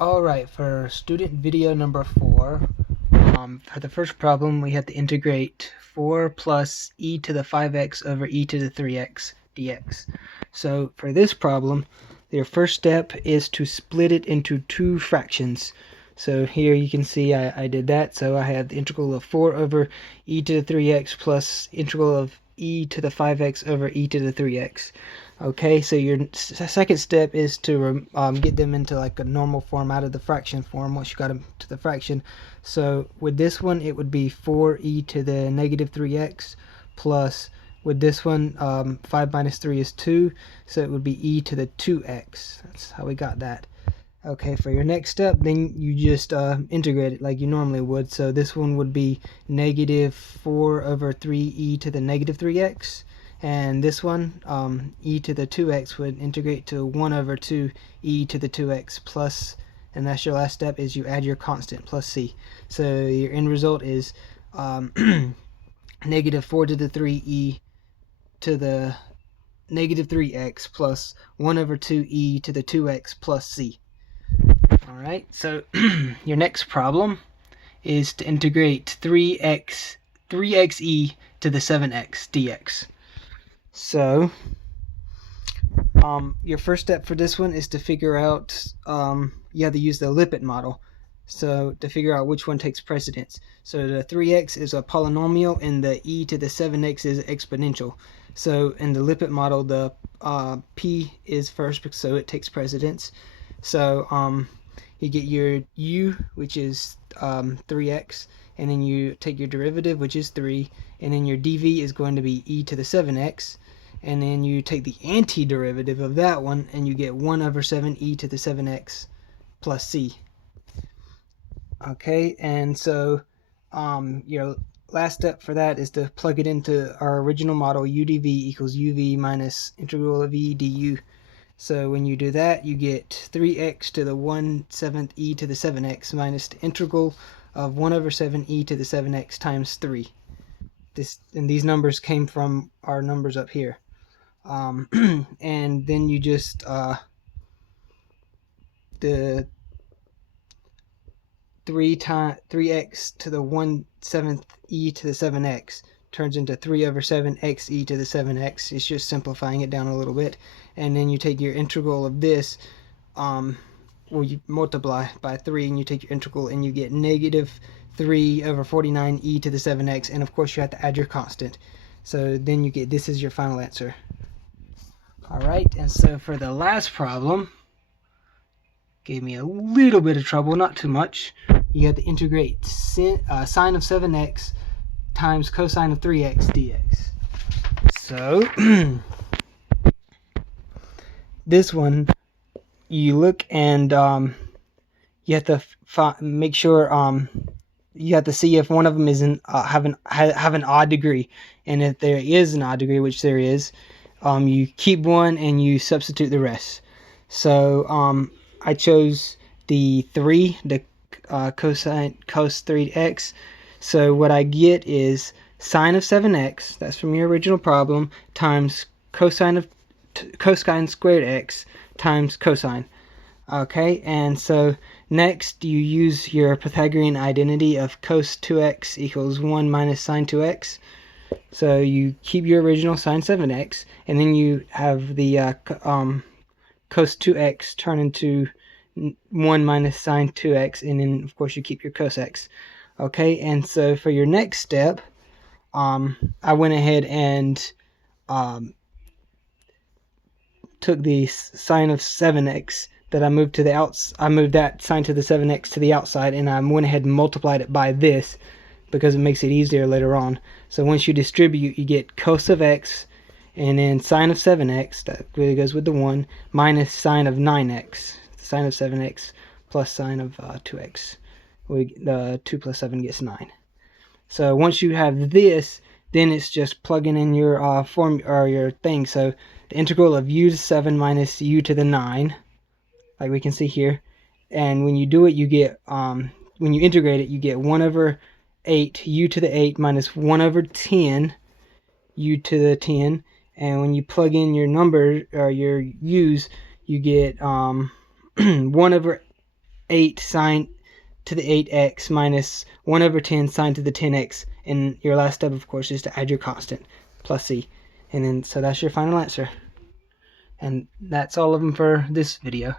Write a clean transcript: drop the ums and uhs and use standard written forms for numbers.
Alright, for student video number 4, for the first problem we have to integrate 4 plus e to the 5x over e to the 3x dx. So for this problem, your first step is to split it into two fractions. So here you can see I did that. So I have the integral of 4 over e to the 3x plus integral of e to the 5x over e to the 3x. Okay, so your second step is to get them into like a normal form out of the fraction form once you got them to the fraction. So with this one, it would be 4e to the negative 3x plus, with this one, 5 minus 3 is 2, so it would be e to the 2x. That's how we got that. Okay, for your next step, then you just integrate it like you normally would. So this one would be negative 4 over 3e to the negative 3x. And this one, e to the 2x would integrate to 1 over 2 e to the 2x plus, and that's your last step, is you add your constant plus c. So your end result is negative 4 to the 3e to the negative 3x plus 1 over 2e to the 2x plus c. Alright, so your next problem is to integrate 3xe to the 7x dx. So your first step for this one is to figure out, you have to use the Lipit model, so to figure out which one takes precedence. So the 3x is a polynomial and the e to the 7x is exponential. So in the Lipit model, the p is first, so it takes precedence. So you get your u, which is 3x, and then you take your derivative, which is 3, and then your dv is going to be e to the 7x, and then you take the antiderivative of that one and you get 1 over 7 e to the 7x plus c. Okay, and so your last step for that is to plug it into our original model, udv equals uv minus integral of e du. So when you do that, you get 3x to the 1/7 e to the 7x minus the integral of 1 over 7 e to the 7x times 3. And these numbers came from our numbers up here. And then you just the 3x to the 1/7 e to the 7x turns into 3 over 7 x e to the 7x. It's just simplifying it down a little bit. And then you take your integral of this, well, you multiply by 3 and you take your integral and you get negative 3 over 49 e to the 7x, and of course you have to add your constant. So then you get, this is your final answer. Alright, and so for the last problem, gave me a little bit of trouble, not too much. You have to integrate sine of 7x times cosine of 3x dx. So this one, you look and you have to make sure, you have to see if one of them is have an odd degree, and if there is an odd degree, which there is, you keep one and you substitute the rest. So I chose the 3, the cos 3x. So what I get is sine of 7x, that's from your original problem, times cosine squared x times cosine. Okay, and so next you use your Pythagorean identity of cos 2x equals 1 minus sine 2x. So you keep your original sine 7x, and then you have the cos 2x turn into 1 minus sine 2x, and then of course you keep your cos x. Okay, and so for your next step, I went ahead and took the sine of 7x that I moved to the I moved that sine to the 7x to the outside, and I went ahead and multiplied it by this because it makes it easier later on. So once you distribute, you get cos of x, and then sine of 7x, that really goes with the 1, minus sine of 9x, sine of 7x plus sine of 2x. The 2 plus 7 gets 9. So once you have this, then it's just plugging in your form or your thing. So the integral of u to 7 minus u to the 9, like we can see here, and when you do it, you get when you integrate it, you get 1 over 8 u to the 8 minus 1 over 10 u to the 10, and when you plug in your number or your u's, you get 1 over 8 sine to the 8x minus 1 over 10 sine to the 10x, and your last step, of course, is to add your constant, plus c. And then, so that's your final answer. And that's all of them for this video.